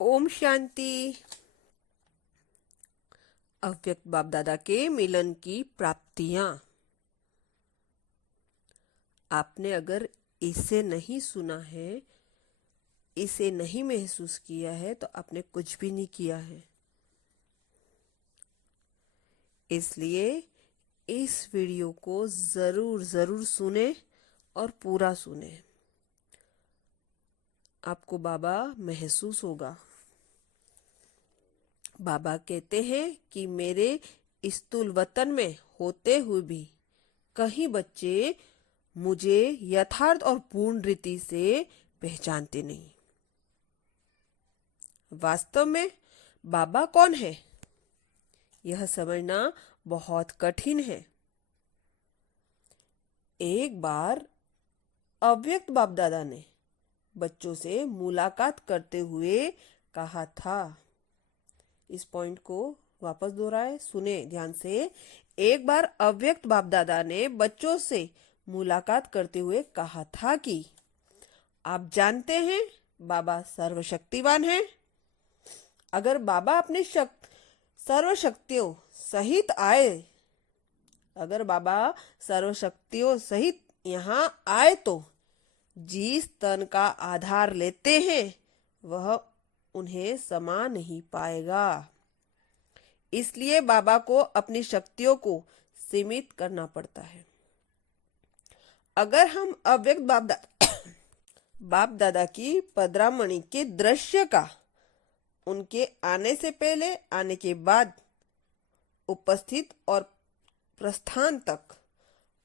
ओम शांति। अव्यक्त बाप दादा के मिलन की प्राप्तियां। आपने अगर इसे नहीं सुना है, इसे नहीं महसूस किया है, तो आपने कुछ भी नहीं किया है। इसलिए इस वीडियो को जरूर जरूर सुने और पूरा सुने। आपको बाबा महसूस होगा। बाबा कहते हैं कि मेरे स्थूल वतन में होते हुए भी कई बच्चे मुझे यथार्थ और पूर्ण रीति से पहचानते नहीं। वास्तव में बाबा कौन है, यह समझना बहुत कठिन है। एक बार अव्यक्त बाप दादा ने बच्चों से मुलाकात करते हुए कहा था। इस पॉइंट को वापस दोहराए, सुने ध्यान से। एक बार अव्यक्त बाप दादा ने बच्चों से मुलाकात करते हुए कहा था कि आप जानते हैं बाबा सर्वशक्तिवान हैं। अगर बाबा अपने सर्वशक्तियों सहित आए, अगर बाबा सर्वशक्तियों सहित यहाँ आए तो जिस तन का आधार लेते हैं वह उन्हें समा नहीं पाएगा। इसलिए बाबा को अपनी शक्तियों को सीमित करना पड़ता है। अगर हम अव्यक्त बाप दादा की पदरामणि के दृश्य का उनके आने से पहले, आने के बाद, उपस्थित और प्रस्थान तक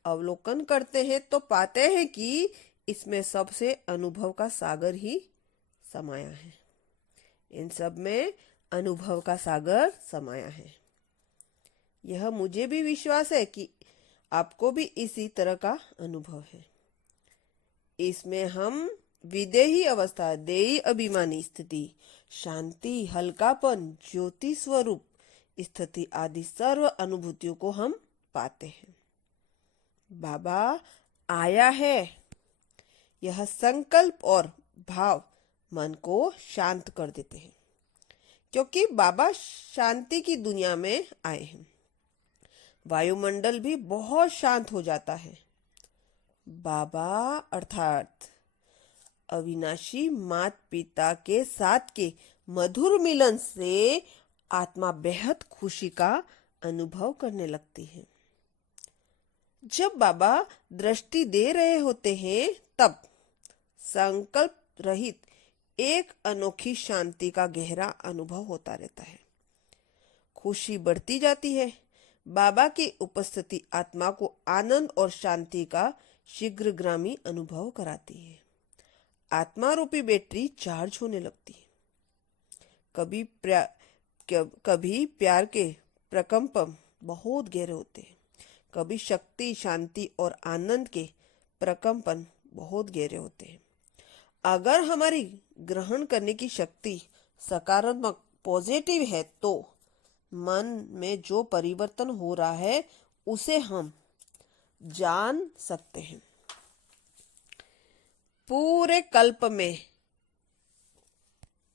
अवलोकन करते हैं तो पाते हैं कि इसमें सबसे अनुभव का सागर ही समाया है। इन सब में अनुभव का सागर समाया है। यह मुझे भी विश्वास है कि आपको भी इसी तरह का अनुभव है। इसमें हम विदेही अवस्था, देही अभिमानी स्थिति, शांति, हल्कापन, ज्योति स्वरूप स्थिति आदि सर्व अनुभूतियों को हम पाते हैं। बाबा आया है, यह संकल्प और भाव मन को शांत कर देते हैं, क्योंकि बाबा शांति की दुनिया में आए हैं। वायुमंडल भी बहुत शांत हो जाता है। बाबा अर्थात अविनाशी माता पिता के साथ के मधुर मिलन से आत्मा बेहद खुशी का अनुभव करने लगती है। जब बाबा दृष्टि दे रहे होते हैं तब संकल्प रहित एक अनोखी शांति का गहरा अनुभव होता रहता है। खुशी बढ़ती जाती है। बाबा की उपस्थिति आत्मा को आनंद और शांति का शीघ्रगामी अनुभव कराती है। आत्मा रूपी बैटरी चार्ज होने लगती है। कभी प्यार के प्रकंपन बहुत गहरे होते हैं, कभी शक्ति, शांति और आनंद के प्रकंपन बहुत गहरे होते हैं। अगर हमारी ग्रहण करने की शक्ति सकारात्मक, पॉजिटिव है तो मन में जो परिवर्तन हो रहा है उसे हम जान सकते हैं। पूरे कल्प में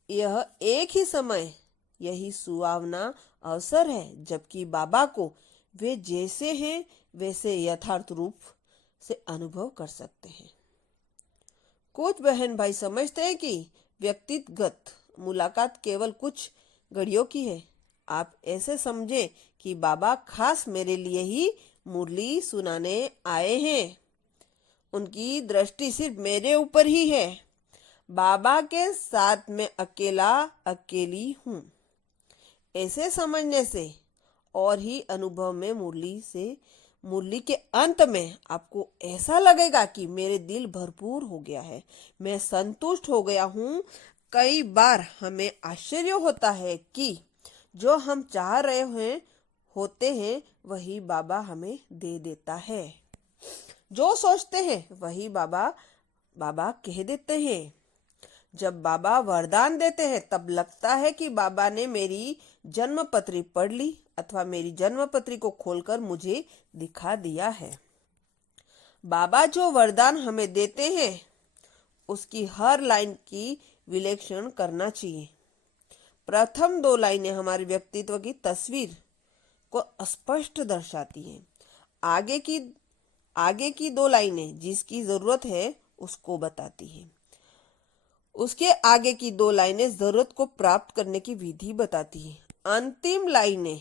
यह एक ही समय, यही सुहावना अवसर है जबकि बाबा को वे जैसे हैं वैसे यथार्थ रूप से अनुभव कर सकते हैं। कुछ बहन भाई समझते हैं कि व्यक्तिगत मुलाकात केवल कुछ घड़ियों की है। आप ऐसे समझें कि बाबा खास मेरे लिए ही मुरली सुनाने आए हैं। उनकी दृष्टि सिर्फ मेरे ऊपर ही है। बाबा के साथ मैं अकेली हूँ। ऐसे समझने से और ही अनुभव में मुरली के अंत में आपको ऐसा लगेगा कि मेरे दिल भरपूर हो गया है, मैं संतुष्ट हो गया हूँ। कई बार हमें आश्चर्य होता है कि जो हम चाह रहे होते हैं वही बाबा हमें दे देता है। जो सोचते हैं वही बाबा कह देते हैं। जब बाबा वरदान देते हैं तब लगता है कि बाबा ने मेरी जन्म पत्री पढ़ ली अथवा मेरी जन्म पत्री को खोलकर मुझे दिखा दिया है। बाबा जो वरदान हमें देते हैं उसकी हर लाइन की विश्लेषण करना चाहिए। प्रथम 2 लाइनें हमारे व्यक्तित्व की तस्वीर को स्पष्ट दर्शाती हैं। आगे की 2 लाइनें जिसकी जरूरत है उसको बताती हैं। उसके आगे की 2 लाइनें जरूरत को प्राप्त करने की विधि बताती हैं। अंतिम लाइनें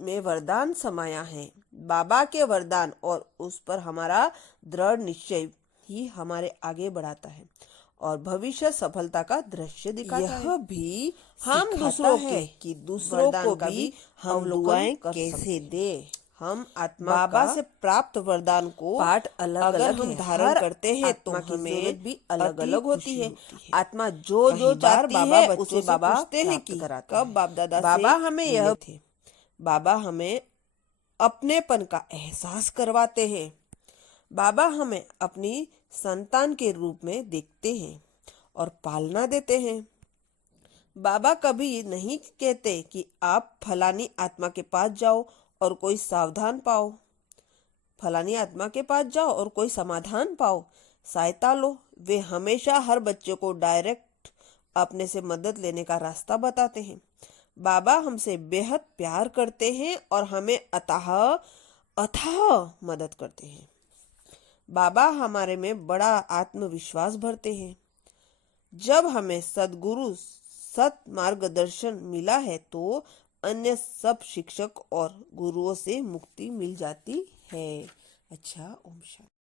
में वरदान समाया है। बाबा के वरदान और उस पर हमारा दृढ़ निश्चय ही हमारे आगे बढ़ाता है और भविष्य सफलता का दृश्य दिखाता है। यह भी हम दूसरों के कि दूसरों को भी हम दुआएं कैसे दे। हम आत्मा बाबा से प्राप्त वरदान को पाठ अलग अगर हम धारण करते हैं तो हमें जरूरत भी अलग अलग होती है। आत्मा जो जो चाहती है उसे बाबा पूछते हैं कि कब बाप दादा बाबा हमें यह थे। बाबा हमें अपनेपन का एहसास करवाते हैं। बाबा हमें अपनी संतान के रूप में देखते हैं और पालना देते हैं। बाबा कभी नहीं कहते कि आप फलानी आत्मा के पास जाओ और कोई सावधान पाओ, फलानी आत्मा के पास जाओ और कोई समाधान पाओ, सहायता लो। वे हमेशा हर बच्चे को डायरेक्ट अपने से मदद लेने का रास्ता बताते हैं। बाबा हमसे बेहद प्यार करते हैं और हमें अथाह मदद करते हैं। बाबा हमारे में बड़ा आत्मविश्वास भरते हैं। जब हमें सद्गुरु सत मार्गदर्शन मिला है तो अन्य सब शिक्षक और गुरुओं से मुक्ति मिल जाती है। अच्छा, ओम शांति।